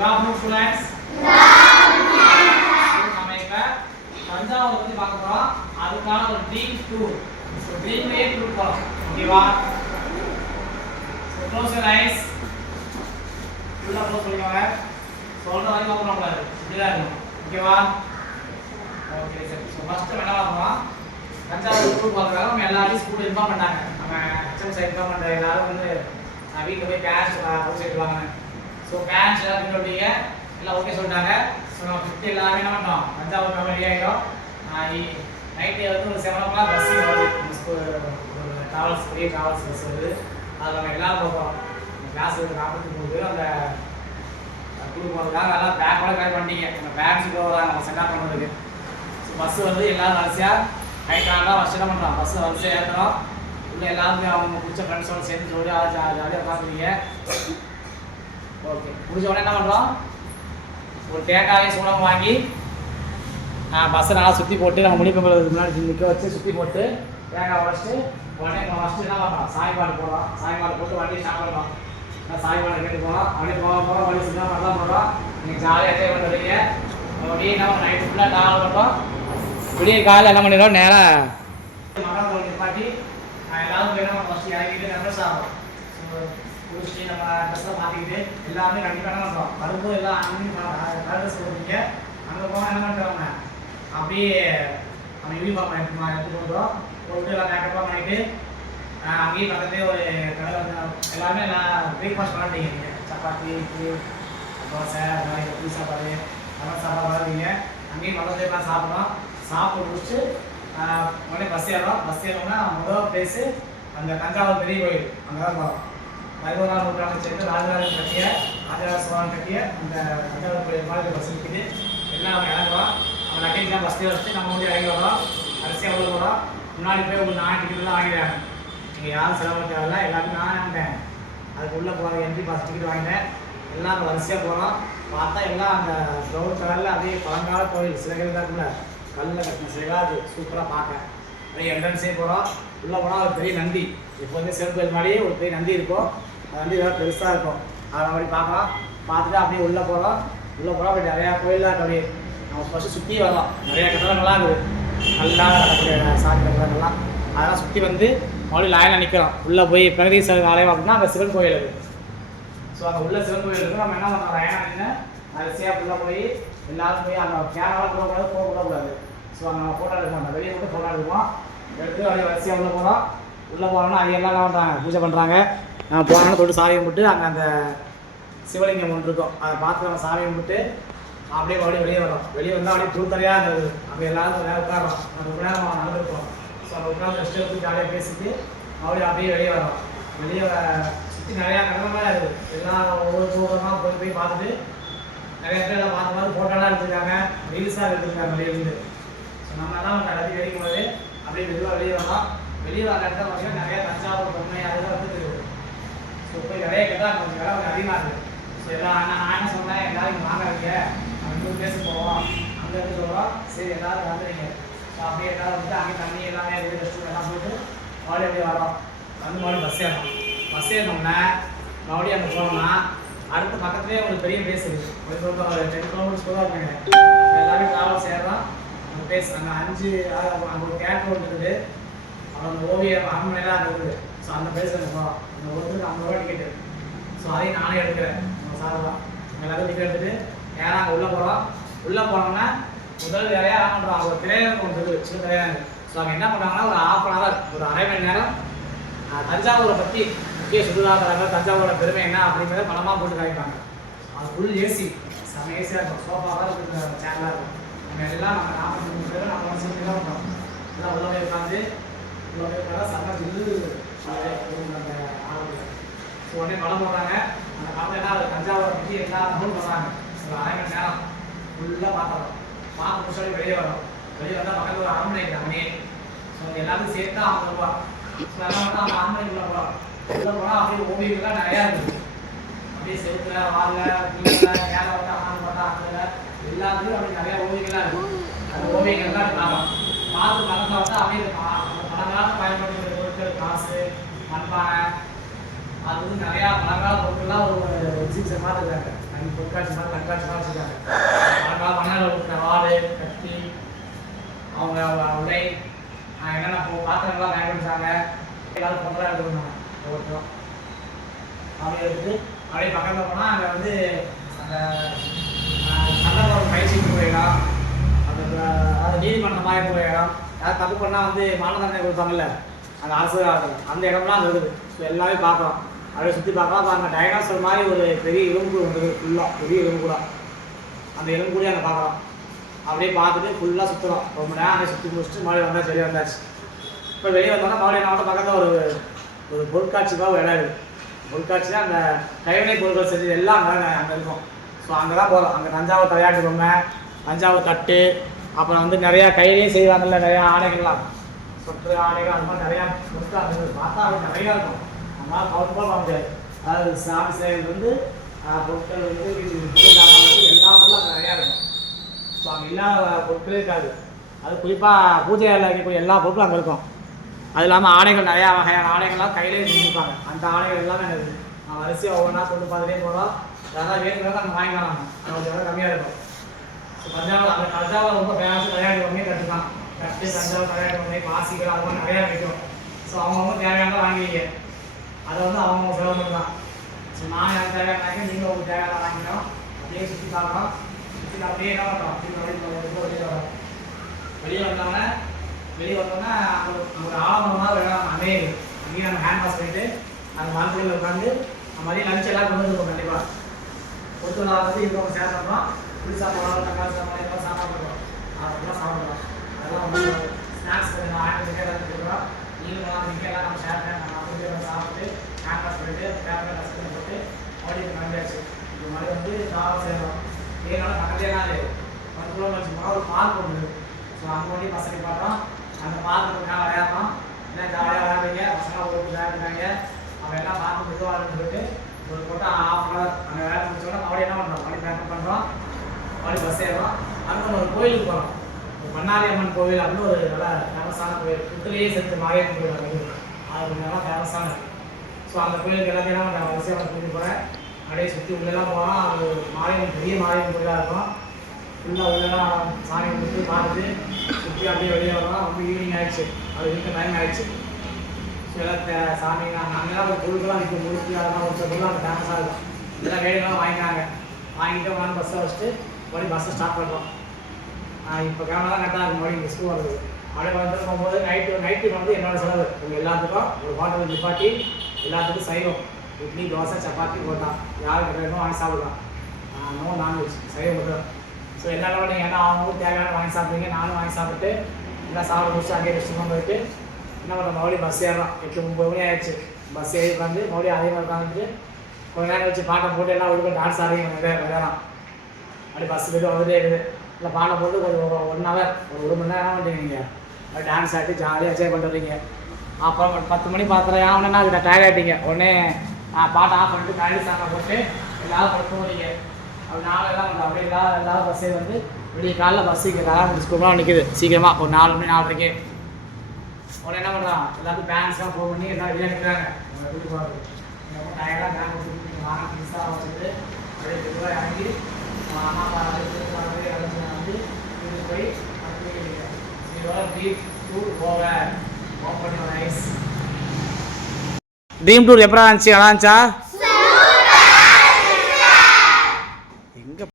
Good students. நம்ம இப்ப தஞ்சாவூர் பத்தி பார்க்க போறோம். அதுக்கான ஒரு ட்ரீம் டூர். So ட்ரீம் வே டூர் போறோம். ஓகேவா? So close your eyes. ஃபுல்லா க்ளோஸ் பண்ணிக்கோங்க. சொல்ற வரைக்கும் ஓபன் பண்ணக்கூடாது. இப்படியே இருக்கணும். ஓகேவா? ஓகே சரி. So ஃபர்ஸ்ட் என்ன பார்க்கலாம்? தஞ்சாவூர் டூர் போறதுக்காக நம்ம எல்லாரும் ஸ்கூல்ல இன்ஃபார்ம் பண்ணாங்க. நம்ம HM சைடு இன்ஃபார்ம் பண்ற எல்லாரும் வந்து வீட்டுல போய் கேஷ் கொடுத்துட்டு வாங்க. ஸோ பேரண்ட்ஸ் எல்லாம் பின்னோட்டிங்க எல்லாம் ஓகே சொல்லிட்டாங்க. ஸோ நம்ம 50 எல்லாருமே என்ன பண்ணோம் தஞ்சாவூர் நம்ம ரெடி ஆகிட்டோம். நைட்டு வந்து ஒரு 7 o'clock பஸ் வருது. ட்ராவல்ஸ் பெரிய ட்ராவல்ஸ் பஸ் வருது. அது நம்ம எல்லாம் போகிறோம். கிளாஸ் 43 அந்த டூர் போகிறதுக்காக நல்லா பேக்கோட கரெக்ட் பண்ணிட்டீங்க. நம்ம பேரண்ட்ஸ் போகிறாங்க நம்ம சென்டாக பண்ணுறதுக்கு. ஸோ பஸ் வந்து எல்லாரும் வரிசையாக நைட்டாக ஃபஸ்ட் என்ன பண்ணுறோம் பஸ்ஸை வரிசையாக ஏற்றுறோம். இல்லை எல்லாருமே அவங்க பிடிச்ச ஃப்ரெண்ட்ஸோட சேர்ந்து சொல்லி ஜாலியாக உட்காந்துருக்கீங்க. ஓகே முடிஞ்ச உடனே என்ன பண்ணுறோம் ஒரு தேங்காயை சூடம் வாங்கி பஸ்ஸை நல்லா சுற்றி போட்டு நம்ம முடிப்பதுக்கு முன்னாடி நிற்க வச்சு சுற்றி போட்டு தேங்காய் உடச்சிட்டு உடனே ஃபஸ்ட்டு என்ன பண்ணுறோம் சாய்பாடு போடுறோம். சாய்பாடு போட்டு வண்டியை ஸ்டார்ட் பண்ணுறோம். சாய்பாடு கேட்டு போகிறோம். அப்படியே போகிறோம் வண்டி சுத்தமாக பண்ணலாம் பண்ணுறோம். நீங்கள் ஜாலியாக என்ஜாய் பண்ணுறீங்க. அப்படியே என்ன நைட்டு ஃபுல்லாக ட்ராவல் பண்ணுறோம். விடிய காலையில் என்ன பண்ணிடுறோம் நேராக மகாபலி நிப்பாட்டி எல்லாரும் போய் நம்ம ஃபஸ்ட்டு இறங்கிட்டு ரெஃப்ரெஷ் ஆகும். குளிச்சுட்டு நம்ம ட்ரெஸ்ஸை மாற்றிக்கிட்டு எல்லாருமே கண்டிப்பாக என்ன பண்ணுறோம் வரும்போது எல்லாம் அங்கேயும் கலர் சொல்லுவீங்க. அங்கே போனால் என்ன பண்ணுறோங்க அப்படியே நம்ம யூனிஃபார்ம் எடுத்துகிட்டு வந்துடும். போட்டு எல்லாம் மேக்கப்பாக பண்ணிவிட்டு அங்கேயே பக்கத்துலேயே ஒரு கடை வந்து எல்லாருமே நான் பிரேக்ஃபாஸ்ட் பண்ணிட்டீங்க. நீங்கள் சப்பாத்தி இட்லி தோசை அந்த மாதிரி புளி சாப்பாடு லெமன் சாப்பாடு வளர்றீங்க. அங்கேயும் பக்கத்துலேயே எல்லாம் சாப்பிட்றோம். சாப்பிட்டு முடிச்சுட்டு உடனே பஸ் ஏறோம். பஸ் ஏறோம்னா முதல் பிளேஸு அந்த தஞ்சாவூர் பெரிய கோயில் அங்கே தான் போகிறோம். 11ஆம் நூற்றாண்டு சேர்ந்து ராஜராஜன் கட்டிய ராஜராஜ சோழன் கட்டிய அந்த தஞ்சாவூர் கோயில் மாதிரி பஸ் இருக்குது. எல்லாம் நம்ம இறங்குறோம். நம்ம லக்கேஜ்லாம் பஸ்லேயே வச்சுட்டு நம்ம வந்து இறங்கி வரோம். அரிசியாக உள்ள போகிறோம். முன்னாடி போய் ஒரு 4 டிக்கெட்லாம் வாங்கிடுறாங்க. நீங்கள் யாரும் செலவு தேவையில்ல. எல்லாத்தையும் நான் வாங்கிட்டேன். அதுக்கு உள்ளே போகிற என்ட்ரி பாஸ் டிக்கெட் வாங்கிட்டேன். எல்லாம் வரிசையாக போகிறோம். பார்த்தா எல்லாம் அந்த ப்ரௌன் கலரில் அப்படியே பழங்கால கோயில் சிலைகள் தான் இருக்குல்ல கல்லில் கட்டின சிலைகளாக அது சூப்பராக பார்க்க அப்படியே என்ட்ரன்ஸே போகிறோம். உள்ளே போனால் ஒரு பெரிய நந்தி எப்போதுமே சிவன் கோயில் மாதிரியே ஒரு பெரிய நந்தி இருக்கும். அது வந்து இதெல்லாம் பெருசாக இருக்கும். அதை மாதிரி பார்க்கலாம். பார்த்துட்டு அப்படியே உள்ளே போகிறோம். உள்ளே போகிறோம் அப்படி நிறையா கோயிலாக இருக்கு. அப்படியே நம்ம ஃபஸ்ட்டு சுற்றி வரோம். நிறையா கட்டடங்கள்லாம் இருக்குது. நல்லா நடக்கூடிய சாமி கட்டடங்கள்லாம் அதெல்லாம் சுற்றி வந்து மறுபடியும் லைனாக நிற்கிறோம். உள்ளே போய் பிரகதீஸ்வரர் ஆலயம் அப்படின்னா அங்கே சிவன் கோயில் இருக்குது. ஸோ அங்கே உள்ள சிவன் கோயில் இருக்குது. நம்ம என்ன பண்ணுறோம் லைனாக நின்று வரிசையாக உள்ளே போய் எல்லாரும் போய் அங்கே கேமராலாம் போகக்கூடாது போகக்கூடாது. ஸோ அங்கே நம்ம ஃபோட்டோ எடுக்க மாட்டோம். வெளியே மட்டும் ஃபோட்டோ எடுப்போம். எடுத்து அப்படியே வரிசையாக உள்ளே போகிறோம். உள்ளே போனோம்னா அது எல்லாம் என்ன பண்ணுறாங்க பூஜை பண்ணுறாங்க. நம்ம போனோம்னா தொட்டு சாமி கும்பிட்டு அங்கே அந்த சிவலிங்கம் ஒன்று இருக்கும். அதை பார்த்து நம்ம சாமி கும்பிட்டு அப்படியே மறுபடியும் வெளியே வரோம். வெளியே வந்தால் அப்படியே தூத்தரையாக இருந்தது. அப்படி எல்லாரும் நேரம் உட்காரோம். நம்ம ரொம்ப நேரம் நடந்துருக்கோம். ஸோ அந்த உட்காந்து ரெஸ்ட் எடுத்து ஜாலியாக பேசிட்டு மறுபடியும் அப்படியே வெளியே வரோம். வெளியே சுற்றி நிறையா கடமையாக இருக்குது. எல்லாம் ஒவ்வொரு தூரமாக போய் பார்த்துட்டு நிறைய பேர் எல்லாம் பார்த்து ஃபோட்டோலாம் எடுத்துருக்காங்க. ரீல்ஸாக எடுத்துருக்காங்க வெளியிலேருந்து. ஸோ நம்ம எல்லாம் கடைசி கிடைக்கும் போது அப்படியே மெதுவாக வெளியே வரலாம். வெளியே வர இடத்துல பார்த்தீங்கன்னா நிறையா தஞ்சாவூர் பொம்மை அதெல்லாம் வந்து ஸோ போய் நிறைய கேட்டால் கொஞ்சம் விலை கொஞ்சம் அதிகமாக இருக்குது. ஸோ எல்லாம் நான் என்ன சொன்னேன் எல்லாரும் இங்கே வாங்காதீங்க நம்ம 2 பிளேஸ் போவோம் அங்கே இருந்து சொல்கிறோம். சரி எல்லோரும் வந்துடுங்க. ஸோ அப்படியே எல்லோரும் வந்து அங்கே தண்ணி எல்லாமே ரெஸ்ட் எல்லாம் போட்டு மறுபடியும் அப்படியே வரோம். வந்து மறுபடியும் பஸ் ஏறணும். பஸ் ஏறினோம்னா மறுபடியும் அங்கே போனோம்னா அடுத்த பக்கத்துலேயே ஒரு பெரிய பிளேஸ் இருக்குது. ஒரு 10 கிலோமீட்டர்ஸ் கூட இருக்குங்க. எல்லாமே ட்ராவல் செய்கிறோம். அந்த பிளேஸ் அங்கே 5 அங்கே ஒரு தேட்டர் ஒன்று இருக்குது. அப்புறம் அந்த ஓவியம் அரண்மனைலாம் இருக்குது. ஸோ அந்த பிளேஸ் அங்கே போகிறோம். அந்த ஒருத்தருக்கு 50 ரூபா டிக்கெட்டு. ஸோ அதையும் நானே எடுக்கிறேன். நம்ம சார்பாக எல்லாரும் டிக்கெட் எடுத்துகிட்டு நேராக அங்கே உள்ளே போகிறோம். உள்ளே போனோம்னா முதல் வேலையாக என்ன பண்ணுறோம் அவங்க திரையரங்கு ஒன்று இருக்குது. சின்ன திரையரங்கு. ஸோ அவங்க என்ன பண்ணுறாங்கன்னா ஒரு 1/2 hour ஒரு அரை மணி நேரம் தஞ்சாவூரை பற்றி முக்கிய சுற்றுலாத்தலங்கள் தஞ்சாவூரோட பெருமை என்ன அப்படிங்கிறத பணமாக போட்டு காமிப்பாங்க. அது ஃபுல் ஏசி செம்ம ஏசியாக இருக்கும். சோஃபாவாக இருக்கிற சேனலாக இருக்கும். நம்ம எல்லாம் நம்ம 43 பேரும் நம்ம சேர்த்து தான் பண்ணுறோம். எல்லாம் உள்ள போய் உட்காந்து உள்ள போய் உட்காந்து சட்டம் ஜில்லு அந்த ஆளுங்க. ஸோ உடனே படம் போடுறாங்க. அந்த காலத்தில் என்ன தஞ்சாவூரை பற்றி எல்லா நகரும் பண்ணுறாங்க. ஒரு அரை மணி நேரம் ஃபுல்லாக பார்த்துறோம். பார்த்து முடிச்சாலே வெளியே வரோம். வெளியே வந்தால் பக்கத்தில் ஒரு அரண்மனை இருக்குது. ஸோ எல்லாத்தையும் சேர்த்தா 50 ரூபா. ஸோ அதெல்லாம் வந்து அந்த அரண்மனைக்குள்ளே போகிறோம். உள்ளே போனால் அப்படியே ஓவியங்கள்லாம் நிறையா இருக்குது. அப்படியே செவுத்துல வாலில் கீழே மேலே வந்து அம்மான்னு பார்த்தா அங்கே எல்லாத்துலேயும் அப்படி நிறையா ஓவியங்கள்லாம் இருக்குது. அந்த ஓவியங்கள்லாம் பார்க்கலாம். பார்த்து பக்கத்தில் வந்து அப்படியே பழங்காலத்தில் பயன்படுத்துகிற பொருட்கள் காசு மண்பானை அது வந்து நிறையா பழங்கால பொருட்கள்லாம் ஒரு எக்ஸிபிஷன் மாதிரி இருக்காங்க. பொருட்காட்சி மாதிரி கண்காட்சி மாதிரி வச்சுருக்காங்க. அதனால் மண்ணில் இருக்கிற வாள் கத்தி அவங்க உடை என்னென்ன பாத்திரங்கள்லாம் பயன்படுத்தாங்க எல்லாரும் பொங்கலாக எடுத்துருந்தாங்க ஒவ்வொருத்தரும். அப்படி எடுத்துட்டு அப்படியே பக்கத்தில் போனால் அங்கே வந்து அந்த சட்டப்பூர்வ பயிற்சி இடம், அந்த நீதிமன்றம் மாதிரி இருக்கிற இடம், யாராவது தப்பு பண்ணால் வந்து மரண தண்டனை கொடுத்தாங்கல்ல அந்த அரசு அந்த இடம்லாம் அங்கே இருக்குது. ஸோ எல்லாமே பார்க்குறோம், அப்படியே சுற்றி பார்க்கலாம். அப்போ அங்கே டைனாசர் மாதிரி ஒரு பெரிய எலும்பு வந்துருக்கு, ஃபுல்லாக பெரிய எலும்பு கூட, அந்த எலும்பு கூட அங்கே பார்க்குறோம். அப்படியே பார்த்துட்டு ஃபுல்லாக சுற்றுறோம். ரொம்ப நேரம் அப்படியே சுற்றி முடிச்சுட்டு மறுபடியும் வந்தாச்சு, வெளியே வந்தாச்சு. இப்போ வெளியே வந்தோம்னா மறுபடியும் நான் பக்கத்தில் ஒரு பொருட்காட்சிக்காக ஒரு இடம் இருக்குது. பொருட்காட்சியில் அந்த கைவினை பொருட்கள் செஞ்சது எல்லாம் அங்கே இருக்கும். ஸோ அங்கே தான் போகிறோம். அங்கே தஞ்சாவூர் தலையாட்டு பொம்மை, தஞ்சாவூர் தட்டு, அப்புறம் வந்து நிறையா கையிலேயே செய்வாங்கல்ல நிறையா ஆடைகள்லாம், சொட்டு ஆடைகள், அது மாதிரி நிறையா பொருட்கள் அங்கே பார்த்தா அது நிறையா இருக்கும். நம்மளால் கவுண்ட் போக முடியாது. அதாவது சாமி சேவைகள் வந்து பொருட்கள் வந்து எல்லா பொருளும் அங்கே நிறையா இருக்கும். ஸோ அங்கே இல்லாத பொருட்களே இருக்காது. அது குறிப்பாக பூஜை அறையில் இருக்கக்கூடிய எல்லா பொருட்களும் அங்கே இருக்கும். அது இல்லாமல் ஆடைகள் நிறையா வகையான ஆடைகள்லாம் கையிலே செஞ்சுருப்பாங்க. அந்த ஆடைகள் எல்லாமே இருக்குது. நான் வரிசையாக ஒவ்வொன்றா கொண்டு பார்த்துட்டே போகிறோம். யாராவது வேணுங்கிறத நம்ம வாங்கிக்கலாம், நம்ம கொஞ்சம் கம்மியாக இருக்கும். ஸோ தஞ்சாவூர் அந்த தஞ்சாவூர் ரொம்ப ஃபேமஸ், விளையாட்டு பொம்மையே கற்றுக்கலாம். கட்டு தஞ்சாவூர் விளையாட்டு பொம்மை, பாசிகள், அது மாதிரி நிறையா வைக்கும். ஸோ அவங்கவுங்க தேவையானதான் வாங்கிங்க, அதை வந்து அவங்க செலவு பண்ணலாம். ஸோ நான் எனக்கு தேவையான நீங்கள் உங்களுக்கு தேவையான வாங்கிக்கணும். அப்படியே சுற்றி பார்க்குறோம். சுற்றி அப்படியே என்ன பண்ணுறோம், வெளியே வரோம். வெளியே வந்தோடனே ஒரு ஆலமரமாக வேணும் அமையுது. அங்கேயும் நம்ம ஹேண்ட் வாஷ் பண்ணிட்டு அந்த மரத்துகளில் உட்காந்து நம்ம மதியம் லஞ்ச் எல்லாம் கொண்டு வந்துருக்கோம். கண்டிப்பாக கொடுத்து நான் வந்து இருக்கவங்க ஷேர் பண்ணுறோம். புளி சாப்பிட்றோம், தக்காளி சாப்பிட்றோம், இதெல்லாம் சாப்பாடு பண்ணுறோம். அதெல்லாம் சாப்பிட்றோம். அதெல்லாம் வந்து ஸ்நாக்ஸ் கொஞ்சம் நான் ஆயிரம் டிக்கெட் கொடுக்குறோம். நீங்களும் டிக்கெட்லாம் நம்ம ஷேர் பண்ணி நம்ம கொஞ்சம் சாப்பிட்டு ஹேண்ட் வாஷ் பண்ணிட்டு பேப்பர் டஸ்ட் பண்ணி போட்டு மறுபடியும் கிளம்பியாச்சு. இது மாதிரி வந்து டிராவல் செய்கிறோம். இதனால பக்கத்துலேயே தான் 10 கிலோமீட்டர் வச்சுக்கோங்க. ஒரு பார்க் ஒன்று இருக்குது. ஸோ அங்கே வந்து பசங்க பார்த்தோம். அந்த பார்க்கு மேலே விளையாடுறோம். எல்லாம் ஜாலியாக விளையாடுறீங்க, பசங்க ஒரு விளையாடுறாங்க. அவன் எல்லாம் பார்த்து மெதுவாக சொல்லிட்டு ஒரு போட்டால் ½ hour அங்கே விளையாட முடிச்சோன்னா மறுபடியும் என்ன பண்ணுறோம், மறுபடியும் பேக்கப் பண்ணுறோம், மறுபடியும் பஸ் ஏறுறோம். அடுத்த ஒரு கோயிலுக்கு போகிறோம். பண்ணாரி அம்மன் கோவில் அப்படின்னு ஒரு நல்ல ஃபேமஸான கோயில், புத்திலேயே சேர்த்து மாரியம்மன் கோயில் இருக்குது. அது நல்லா ஃபேமஸான. ஸோ அந்த கோயிலுக்கு எல்லாத்தையும் நான் வரிசையாக கூட்டிட்டு போகிறேன். அப்படியே சுற்றி உள்ளெல்லாம் போனால் அது மாரியம்மன் பெரிய மாரியம்மன் கோயிலாக இருக்கும். ஃபுல்லாக உள்ளெல்லாம் சாமி கொடுத்து பார்த்துட்டு சுற்றி அப்படியே வெளியே வரலாம். ரொம்ப ஈவினிங் ஆகிடுச்சு, அது இருக்க டைம் ஆகிடுச்சு. ஸோ எல்லாம் சாமி அங்கெல்லாம் ஒரு பொருட்கள்லாம் விற்கும், முறுக்கு அதெல்லாம் ஒரு பொருள்லாம் அந்த ஃபேமஸாக இருக்கும். இதெல்லாம் வேலையெல்லாம் வாங்கிட்டாங்க. வாங்கிட்டு வாங்க பஸ்ஸை வச்சுட்டு மறுபடியும் பஸ்ஸை ஸ்டார்ட் பண்ணுறோம். இப்போ கேமரா தான் கரெக்டாக இருக்கும். மறுபடியும் ஸ்கூல் வருது. அப்படியே வந்துட்டு போகும்போது நைட்டு வந்து என்னோட செலவு உங்கள் எல்லாத்துக்கும் ஒரு ஹோட்டல் நிப்பாட்டி எல்லாத்துக்கும் சைவம், இட்லி தோசை சப்பாத்தி போட்டால் யாருக்கு கிடையாதுமோ வாங்கி சாப்பிடலாம். நோ நான்வெஜ், சைவம் மட்டும். ஸோ எல்லாரும் நீங்கள் என்ன அவங்களுக்கும் தேவையான வாங்கி சாப்பிடுங்க. நானும் வாங்கி சாப்பிட்டு எல்லாம் சாப்பிட முடிச்சு அங்கேயே ரெஸ்ட் ரூம் போயிட்டு என்ன பண்ணுறோம், மறுபடியும் பஸ் ஏறோம். 8-9 மணி ஆயிடுச்சு. பஸ் ஏறி உட்காந்து மறுபடியும் அதே மாதிரி உட்காந்துட்டு கொஞ்ச நேரம் வச்சு பாட்டை போட்டு எல்லாம் ஒழுங்காக டான்ஸ் ஆடுறீங்க விளையாடலாம். அப்படி பஸ் போய்ட்டு வந்துட்டே இருக்குது. இல்லை பாட்டை போட்டு கொஞ்சம் 1 hour ஒரு மணி நேரம் வந்துட்டீங்க. நீங்கள் அப்படி டான்ஸ் ஆகிட்டு ஜாலியாக என்ஜாய் பண்ணிட்டு வரீங்க. அப்புறம் 10 மணி பார்த்துறேன் ஏன்னா அதுக்கு டயர்ட் ஆகிட்டீங்க. உடனே பாட்டை ஆஃப் பண்ணிட்டு கரண்டி சாங்கை போட்டு எல்லாரும் படுத்து போனீங்க. அப்படி நாளெல்லாம் வந்து அப்படியே எல்லாரும் பஸ்ஸே வந்து விடிய காலையில் பஸ்ஸு இங்கே தராம ஸ்கூல்லாம் நிற்கிது சீக்கிரமாக ஒரு 4 மணி 4:30. உடனே என்ன பண்ணுறான், எல்லாத்துக்கும் பேரண்ட்ஸ்லாம் ஃபோன் பண்ணி எல்லாம் வெளியே நிற்கிறாங்க. வீட்டுக்கு போகிறது டயர்டாக பேங்க் வச்சுட்டு வாங்க மிஸ்ஸாக வச்சுட்டு அப்படியே மெதுவாக இறங்கி அம்மா அப்பா வந்து வீட்டுக்கு போய் இதோட ட்ரீம் டூர் எப்போ இருந்துச்சு, நல்லா இருந்துச்சா?